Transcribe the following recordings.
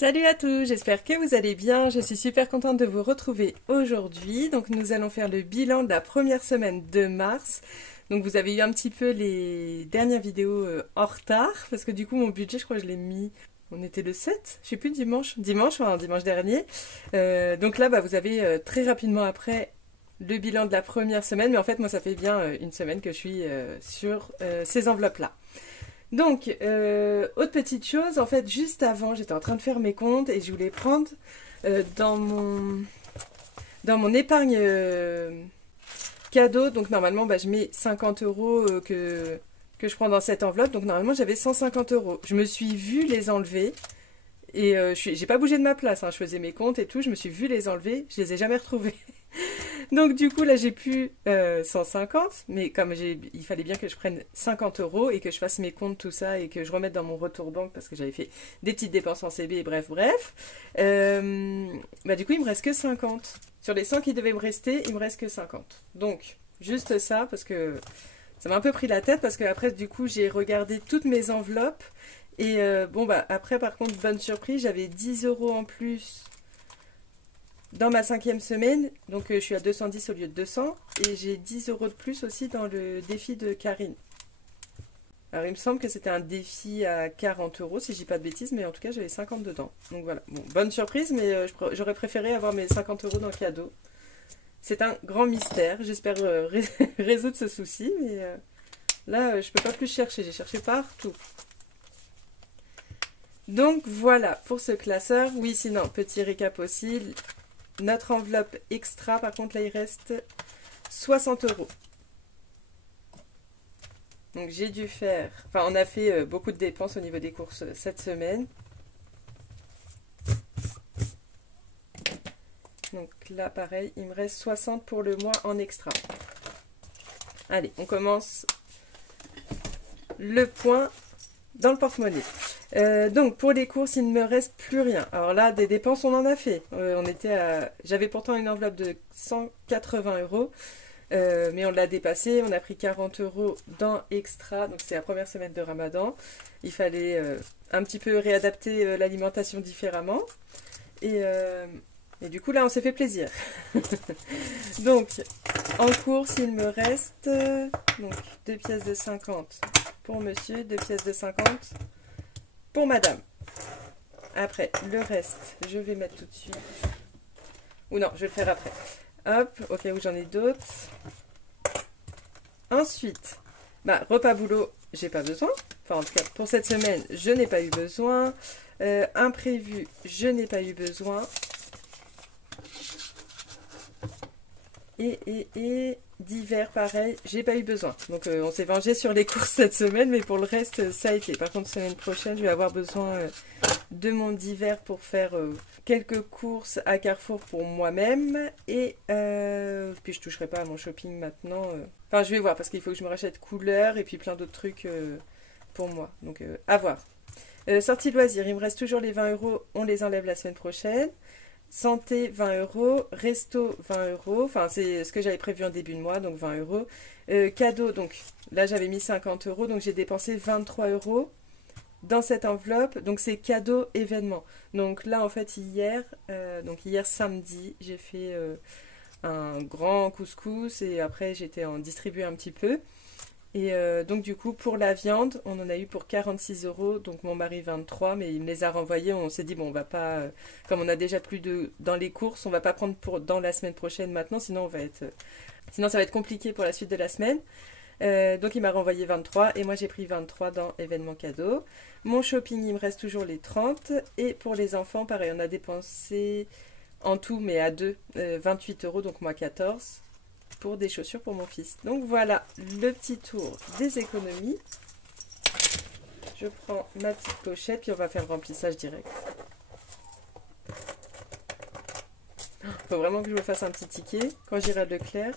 Salut à tous, j'espère que vous allez bien. Je suis super contente de vous retrouver aujourd'hui. Donc nous allons faire le bilan de la première semaine de mars. Donc vous avez eu un petit peu les dernières vidéos en retard parce que du coup mon budget, je crois que je l'ai mis. On était le 7, je sais plus, dimanche, dimanche dernier. Donc là, vous avez très rapidement après le bilan de la première semaine. Mais en fait, moi, ça fait bien une semaine que je suis sur ces enveloppes-là. Donc, autre petite chose, en fait, juste avant, j'étais en train de faire mes comptes et je voulais prendre dans mon épargne cadeau. Donc, normalement, je mets 50 euros que je prends dans cette enveloppe. Donc, normalement, j'avais 150 euros. Je me suis vue les enlever et j'ai pas bougé de ma place. Je faisais mes comptes et tout. Je me suis vue les enlever. Je les ai jamais retrouvés. Donc du coup là j'ai plus 150, mais comme il fallait bien que je prenne 50 euros et que je fasse mes comptes tout ça et que je remette dans mon retour banque parce que j'avais fait des petites dépenses en CB, bref. Du coup il me reste que 50. Sur les 100 qui devaient me rester, il me reste que 50. Donc juste ça parce que ça m'a un peu pris la tête parce que après du coup j'ai regardé toutes mes enveloppes et après par contre bonne surprise, j'avais 10 euros en plus dans ma 5e semaine, donc je suis à 210 au lieu de 200, et j'ai 10 euros de plus aussi dans le défi de Karine. Alors il me semble que c'était un défi à 40 euros, si je dis pas de bêtises, mais en tout cas j'avais 50 dedans. Donc voilà, bon, bonne surprise, mais j'aurais préféré avoir mes 50 euros dans le cadeau. C'est un grand mystère, j'espère résoudre ce souci, mais là je peux pas plus chercher, j'ai cherché partout. Donc voilà pour ce classeur. Oui, sinon, petit récap aussi. Notre enveloppe extra, par contre, là, il reste 60 euros. Donc, j'ai dû faire... Enfin, on a fait beaucoup de dépenses au niveau des courses cette semaine. Donc là, pareil, il me reste 60 pour le mois en extra. Allez, on commence le point dans le porte-monnaie. Donc pour les courses il ne me reste plus rien. Alors là des dépenses on en a fait. J'avais pourtant une enveloppe de 180 euros mais on l'a dépassé. On a pris 40 euros dans extra. Donc c'est la première semaine de Ramadan. Il fallait un petit peu réadapter l'alimentation différemment et du coup là on s'est fait plaisir. Donc en course il me reste donc 2 pièces de 50 pour monsieur, 2 pièces de 50 pour madame. Après, le reste, je vais mettre tout de suite. Ou non, je vais le faire après. Hop, au cas où j'en ai d'autres. Ensuite, repas boulot, j'ai pas besoin. Enfin, en tout cas, pour cette semaine, je n'ai pas eu besoin. Imprévu, je n'ai pas eu besoin. Et divers, pareil, j'ai pas eu besoin. Donc on s'est vengé sur les courses cette semaine, mais pour le reste, ça a été. Par contre, semaine prochaine, je vais avoir besoin de mon divers pour faire quelques courses à Carrefour pour moi-même. Et puis je toucherai pas à mon shopping maintenant. Enfin, je vais voir, parce qu'il faut que je me rachète couleurs et puis plein d'autres trucs pour moi. Donc à voir. Sortie loisirs, il me reste toujours les 20 euros, on les enlève la semaine prochaine. Santé, 20 euros. Resto, 20 euros. Enfin, c'est ce que j'avais prévu en début de mois, donc 20 euros. Cadeau, donc là, j'avais mis 50 euros. Donc, j'ai dépensé 23 euros dans cette enveloppe. Donc, c'est cadeau événement. Donc, là, en fait, hier samedi, j'ai fait un grand couscous. Et après, j'étais en distribuer un petit peu. Et donc du coup pour la viande on en a eu pour 46 euros, donc mon mari 23, mais il me les a renvoyés. On s'est dit bon on va pas, comme on a déjà plus de dans les courses, on va pas prendre dans la semaine prochaine maintenant, sinon ça va être compliqué pour la suite de la semaine. Donc il m'a renvoyé 23 et moi j'ai pris 23 dans événement cadeau. Mon shopping il me reste toujours les 30 et pour les enfants pareil on a dépensé en tout mais à deux 28 euros, donc moi 14 pour des chaussures pour mon fils. Donc voilà le petit tour des économies. Je prends ma petite pochette puis on va faire le remplissage direct. Faut vraiment que je me fasse un petit ticket quand j'irai à Leclerc.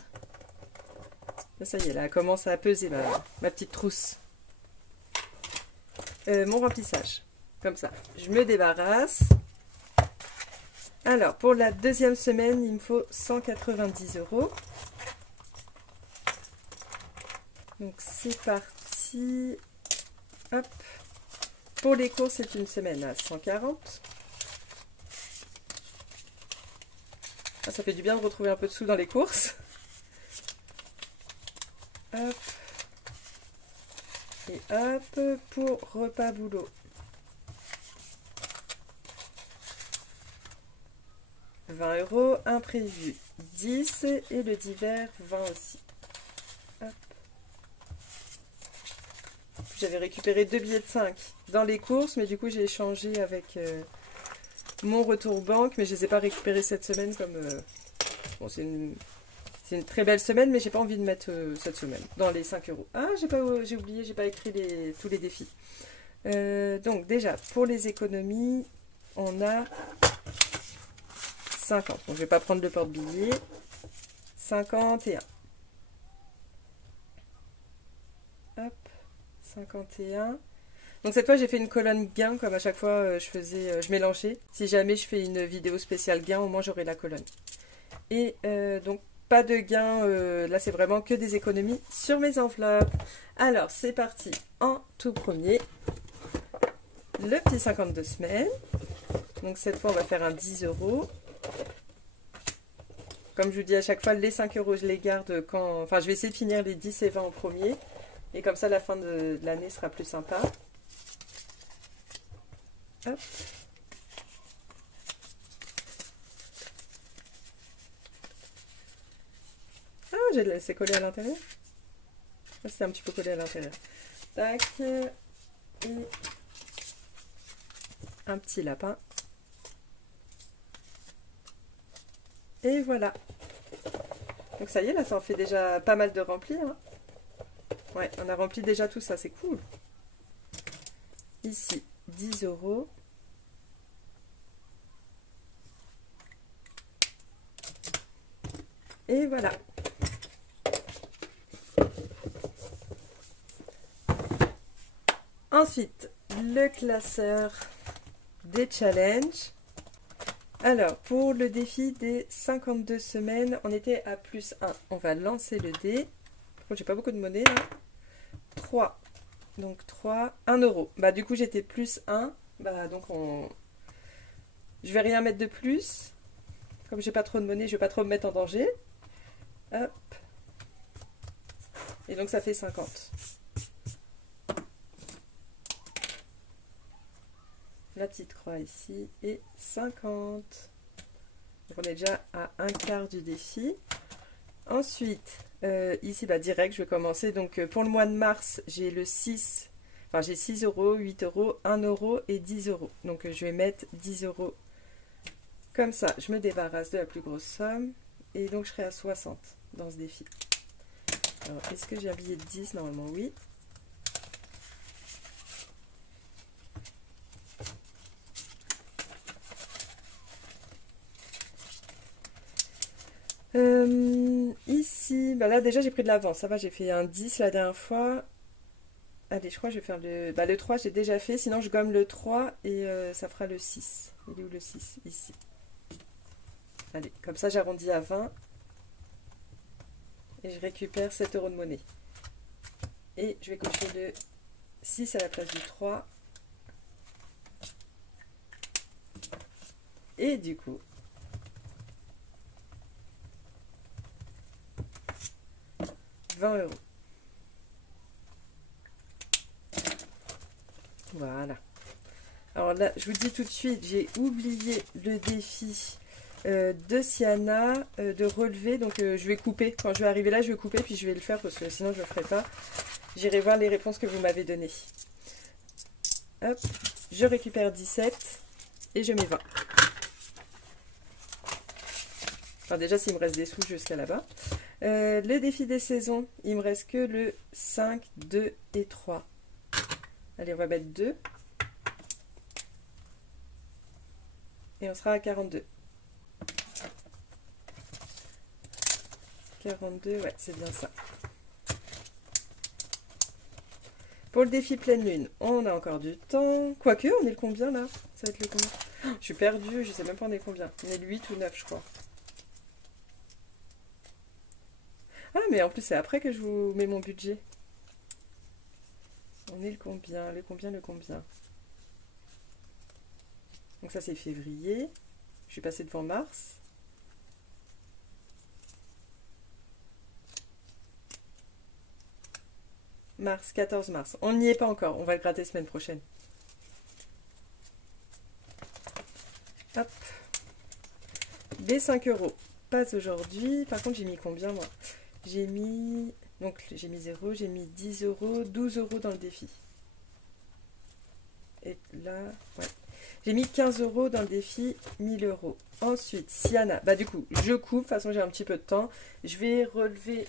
Là, ça y est, là elle commence à peser ma petite trousse. Mon remplissage, comme ça, je me débarrasse. Alors pour la deuxième semaine il me faut 190 euros. Donc c'est parti. Hop. Pour les courses, c'est une semaine à 140. Ah, ça fait du bien de retrouver un peu de sous dans les courses. Hop. Et hop, pour repas boulot. 20 €, imprévu 10 et le divers 20 aussi. Hop. J'avais récupéré 2 billets de 5 dans les courses, mais du coup j'ai échangé avec mon retour banque, mais je ne les ai pas récupérés cette semaine comme... bon, c'est une très belle semaine, mais j'ai pas envie de mettre cette semaine dans les 5 €. Ah, j'ai oublié, j'ai pas écrit tous les défis. Donc déjà, pour les économies, on a 50. Donc je vais pas prendre le porte-billets. 51. Hop, 51. Donc cette fois j'ai fait une colonne gain, comme à chaque fois je mélangeais. Si jamais je fais une vidéo spéciale gain, au moins j'aurai la colonne. Et donc pas de gain, là c'est vraiment que des économies sur mes enveloppes. Alors c'est parti, en tout premier, le petit 52 semaines. Donc cette fois on va faire un 10 €. Comme je vous dis à chaque fois, les 5 € je les garde quand... Enfin je vais essayer de finir les 10 et 20 en premier. Et comme ça la fin de l'année sera plus sympa. Hop. Ah, j'ai laissé coller à l'intérieur. C'était un petit peu collé à l'intérieur. Tac. Et un petit lapin. Et voilà. Donc ça y est, là, ça en fait déjà pas mal de remplis. Hein. Ouais, on a rempli déjà tout ça, c'est cool. Ici, 10 €. Et voilà. Ensuite, le classeur des challenges. Alors, pour le défi des 52 semaines, on était à plus 1. On va lancer le dé. Par contre, j'ai pas beaucoup de monnaie là. 3. Donc 3, 1 €. Bah du coup, j'étais plus 1. Bah donc je vais rien mettre de plus. Comme j'ai pas trop de monnaie, je vais pas trop me mettre en danger. Hop. Et donc ça fait 50. La petite croix ici et 50. Donc on est déjà à un quart du défi. Ensuite, ici, bah, direct, je vais commencer. Donc pour le mois de mars, j'ai le 6. Enfin, j'ai 6 €, 8 €, 1 € et 10 €. Donc je vais mettre 10 € comme ça. Je me débarrasse de la plus grosse somme. Et donc je serai à 60 dans ce défi. Alors, est-ce que j'ai un billet de 10? Normalement, oui. Ici, bah là déjà j'ai pris de l'avance, ça va, j'ai fait un 10 la dernière fois. Allez, je crois que je vais faire le 3, j'ai déjà fait, sinon je gomme le 3 et ça fera le 6. Il est où le 6? Ici. Allez, comme ça j'arrondis à 20 et je récupère 7 € de monnaie. Et je vais cocher le 6 à la place du 3. Et du coup, €20. Voilà. Alors là, je vous dis tout de suite, j'ai oublié le défi de Siana de relever. Donc je vais couper. Quand je vais arriver là, je vais couper, puis je vais le faire parce que sinon je ne le ferai pas. J'irai voir les réponses que vous m'avez données. Hop, je récupère 17 et je mets 20. Enfin déjà, s'il me reste des sous jusqu'à là-bas. Le défi des saisons, il me reste que le 5, 2 et 3. Allez, on va mettre 2. Et on sera à 42. 42, ouais, c'est bien ça. Pour le défi pleine lune, on a encore du temps. Quoique, on est le combien là? Ça va être le combien? Oh, je suis perdue, je sais même pas on est combien. On est le 8 ou 9, je crois. Ah, mais en plus, c'est après que je vous mets mon budget. On est le combien? Le combien? Le combien? Donc ça, c'est février. Je suis passée devant mars. mars, 14 mars. On n'y est pas encore, on va le gratter semaine prochaine. Hop. Les 5 euros. Pas aujourd'hui. Par contre, j'ai mis combien moi? J'ai mis... Donc, j'ai mis 0, j'ai mis 10 euros, 12 euros dans le défi. Et là, ouais. J'ai mis 15 euros dans le défi, 1000 euros. Ensuite, Siana. Bah, du coup, je coupe. De toute façon, j'ai un petit peu de temps. Je vais relever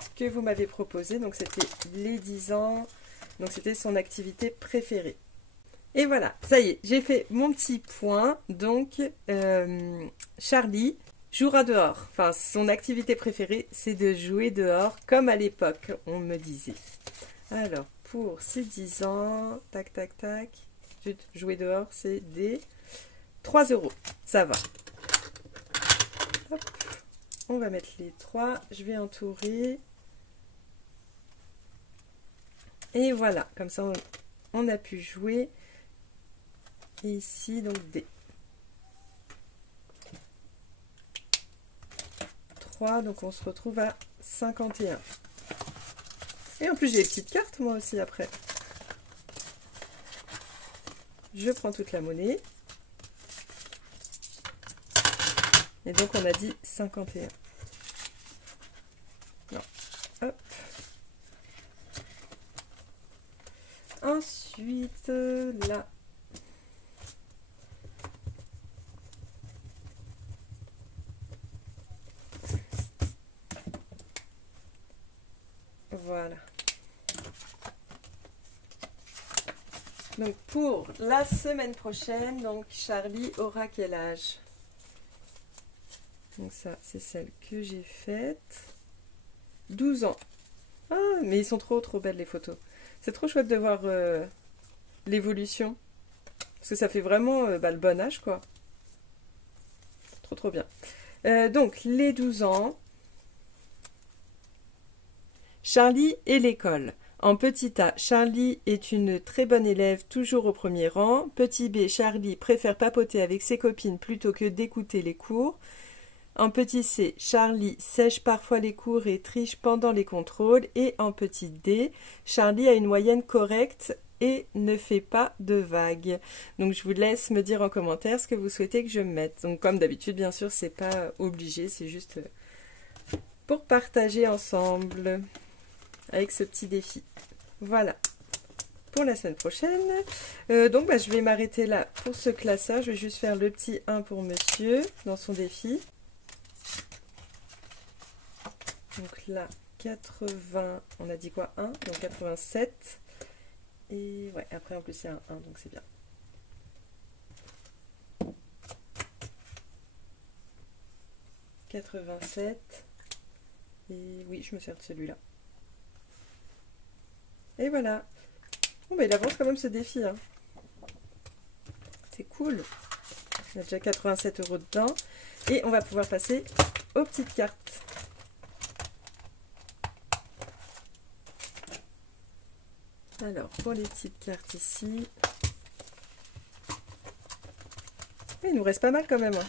ce que vous m'avez proposé. Donc, c'était les 10 ans. Donc, c'était son activité préférée. Et voilà, ça y est, j'ai fait mon petit point. Donc, Charlie jouera dehors. Enfin, son activité préférée, c'est de jouer dehors, comme à l'époque, on me disait. Alors, pour ces 10 ans, tac, tac, tac. Jouer dehors, c'est des 3 euros. Ça va. Hop. On va mettre les 3. Je vais entourer. Et voilà, comme ça, on a pu jouer. Et ici, donc des 3. Donc, on se retrouve à 51. Et en plus, j'ai les petites cartes, moi aussi, après. Je prends toute la monnaie. Et donc, on a dit 51. Non. Hop. Ensuite, là. Voilà. Donc pour la semaine prochaine, donc Charlie aura quel âge? Donc ça, c'est celle que j'ai faite. 12 ans. Ah, mais ils sont trop belles les photos. C'est trop chouette de voir l'évolution. Parce que ça fait vraiment le bon âge, quoi. Trop bien. Donc, les 12 ans. Charlie et l'école. En petit A, Charlie est une très bonne élève, toujours au premier rang. Petit B, Charlie préfère papoter avec ses copines plutôt que d'écouter les cours. En petit C, Charlie sèche parfois les cours et triche pendant les contrôles. Et en petit D, Charlie a une moyenne correcte et ne fait pas de vagues. Donc je vous laisse me dire en commentaire ce que vous souhaitez que je mette. Donc comme d'habitude, bien sûr, c'est pas obligé, c'est juste pour partager ensemble avec ce petit défi. Voilà pour la semaine prochaine. Donc je vais m'arrêter là pour ce classeur. Je vais juste faire le petit 1 pour monsieur dans son défi. Donc là, 80, on a dit quoi? 1, donc 87. Et ouais, après en plus il y a un 1, donc c'est bien. « 87. Et oui, je me sers de celui-là. Et voilà. Bon, il avance quand même ce défi. Hein. C'est cool. On a déjà 87 € dedans. Et on va pouvoir passer aux petites cartes. Alors, pour les petites cartes ici. Il nous reste pas mal quand même. Hein.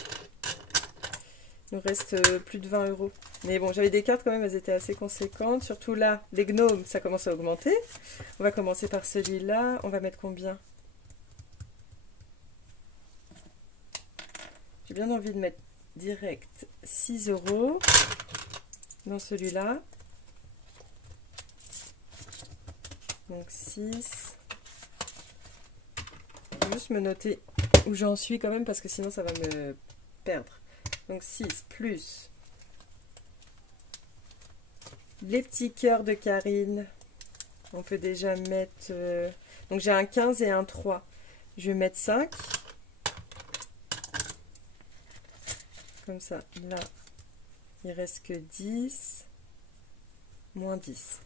Il nous reste plus de 20 €. Mais bon, j'avais des cartes quand même, elles étaient assez conséquentes. Surtout là, les gnomes, ça commence à augmenter. On va commencer par celui-là. On va mettre combien? J'ai bien envie de mettre direct 6 € dans celui-là. Donc 6. Je vais juste me noter où j'en suis quand même parce que sinon ça va me perdre. Donc 6 plus les petits cœurs de Karine. On peut déjà mettre... donc j'ai un 15 et un 3. Je vais mettre 5. Comme ça. Là, il reste que 10. Moins 10.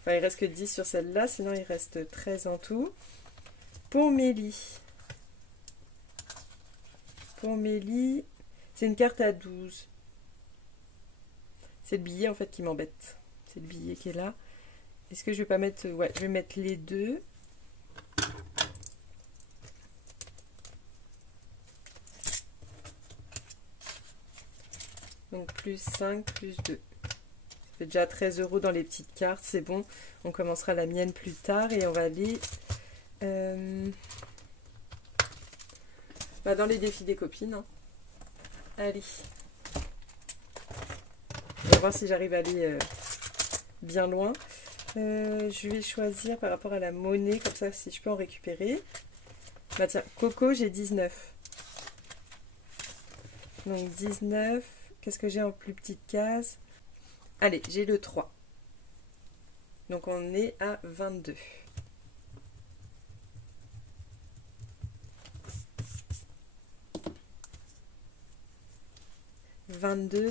Enfin, il reste que 10 sur celle-là. Sinon, il reste 13 en tout. Pour Mélie. Pour Mélie, c'est une carte à 12. C'est le billet en fait qui m'embête. C'est le billet qui est là. Est-ce que je vais pas mettre... Ouais, je vais mettre les deux. Donc plus 5, plus 2. fait déjà 13 € dans les petites cartes, c'est bon. On commencera la mienne plus tard et on va aller dans les défis des copines. Hein. Allez. On va voir si j'arrive à aller bien loin. Je vais choisir par rapport à la monnaie, comme ça si je peux en récupérer. Bah tiens, Coco, j'ai 19. Donc 19. Qu'est-ce que j'ai en plus petite case? Allez, j'ai le 3. Donc on est à 22.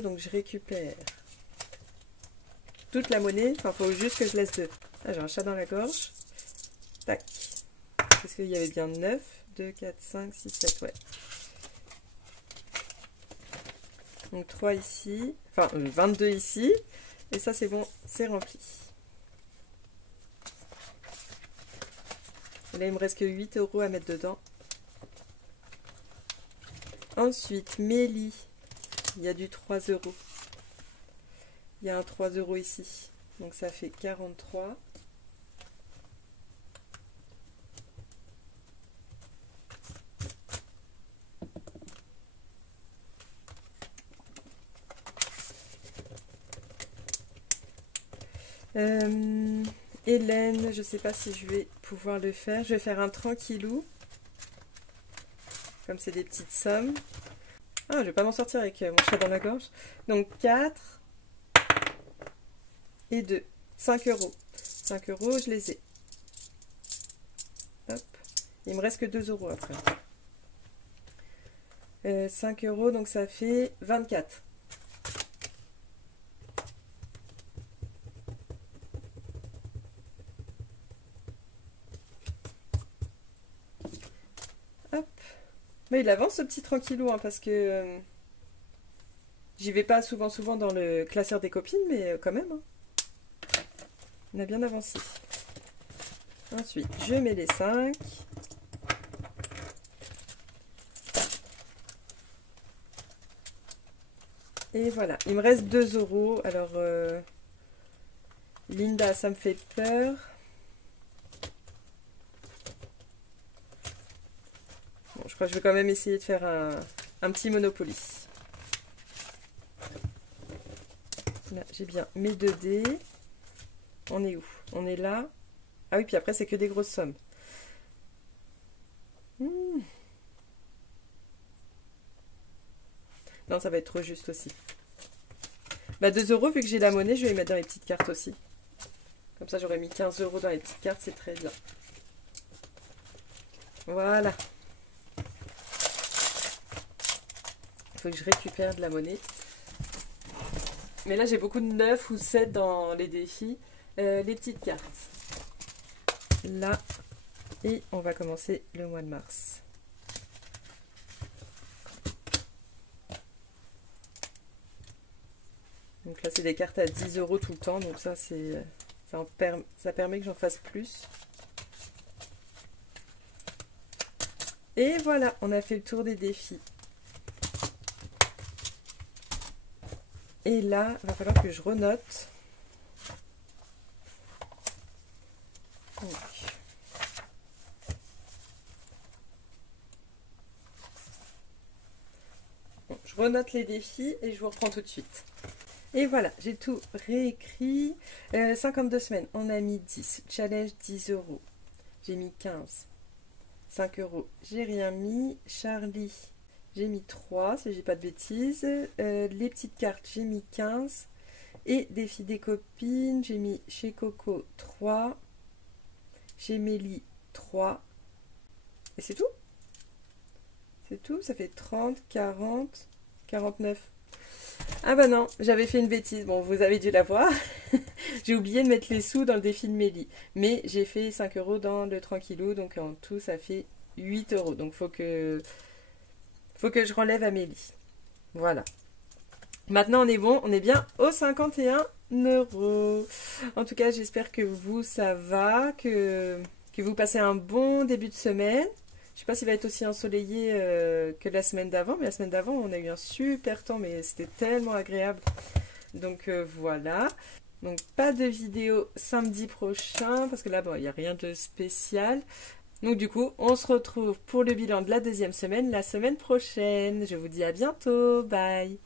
Donc je récupère toute la monnaie. Enfin, faut juste que je laisse deux. Ah, j'ai un chat dans la gorge. Tac. Parce qu'il y avait bien 9, 2, 4, 5, 6, 7, ouais. Donc 3 ici. Enfin, 22 ici. Et ça, c'est bon, c'est rempli. Et là, il me reste que 8 € à mettre dedans. Ensuite, Mélie. Il y a du 3 €. Il y a un 3 € ici. Donc ça fait 43. Hélène, je ne sais pas si je vais pouvoir le faire. Je vais faire un tranquillou. Comme c'est des petites sommes. Ah, je vais pas m'en sortir avec mon chat dans la gorge. Donc 4 et 2. 5 €. 5 €, je les ai. Hop. Il me reste que 2 € après. 5 €, donc ça fait 24. Hop. Mais il avance ce petit tranquillou, hein, parce que j'y vais pas souvent dans le classeur des copines, mais quand même. Hein. On a bien avancé. Ensuite, je mets les 5. Et voilà, il me reste 2 €. Alors, Linda, ça me fait peur. Bon, je crois que je vais quand même essayer de faire un petit Monopoly. Là, j'ai bien mes 2 dés. On est où? On est là. Ah oui, puis après, c'est que des grosses sommes. Non, ça va être trop juste aussi. Bah 2 €, vu que j'ai la monnaie, je vais les mettre dans les petites cartes aussi. Comme ça, j'aurais mis 15 € dans les petites cartes, c'est très bien. Voilà. Il faut que je récupère de la monnaie. Mais là, j'ai beaucoup de 9 ou 7 dans les défis. Les petites cartes. Là. Et on va commencer le mois de mars. Donc là, c'est des cartes à 10 € tout le temps. Donc ça, ça permet que j'en fasse plus. Et voilà, on a fait le tour des défis. Et là, il va falloir que je renote. Donc. Bon, je renote les défis et je vous reprends tout de suite. Et voilà, j'ai tout réécrit. 52 semaines, on a mis 10. Challenge 10 €. J'ai mis 15. 5 €. J'ai rien mis. Charlie, j'ai mis 3, si j'ai pas de bêtises. Les petites cartes, j'ai mis 15. Et défi des copines, j'ai mis chez Coco 3. Chez Mélie 3. Et c'est tout? C'est tout, ça fait 30, 40, 49. Ah bah non, j'avais fait une bêtise. Bon, vous avez dû la voir. J'ai oublié de mettre les sous dans le défi de Mélie. Mais j'ai fait 5 € dans le tranquillou. Donc en tout, ça fait 8 €. Donc faut que je relève à Mélie. Voilà. Maintenant, on est bon. On est bien aux 51 €. En tout cas, j'espère que vous, ça va. Que vous passez un bon début de semaine. Je sais pas s'il va être aussi ensoleillé que la semaine d'avant, mais la semaine d'avant, on a eu un super temps, mais c'était tellement agréable. Donc voilà. Donc pas de vidéo samedi prochain parce que là bon il n'y a rien de spécial. Donc du coup on se retrouve pour le bilan de la deuxième semaine la semaine prochaine. Je vous dis à bientôt, bye.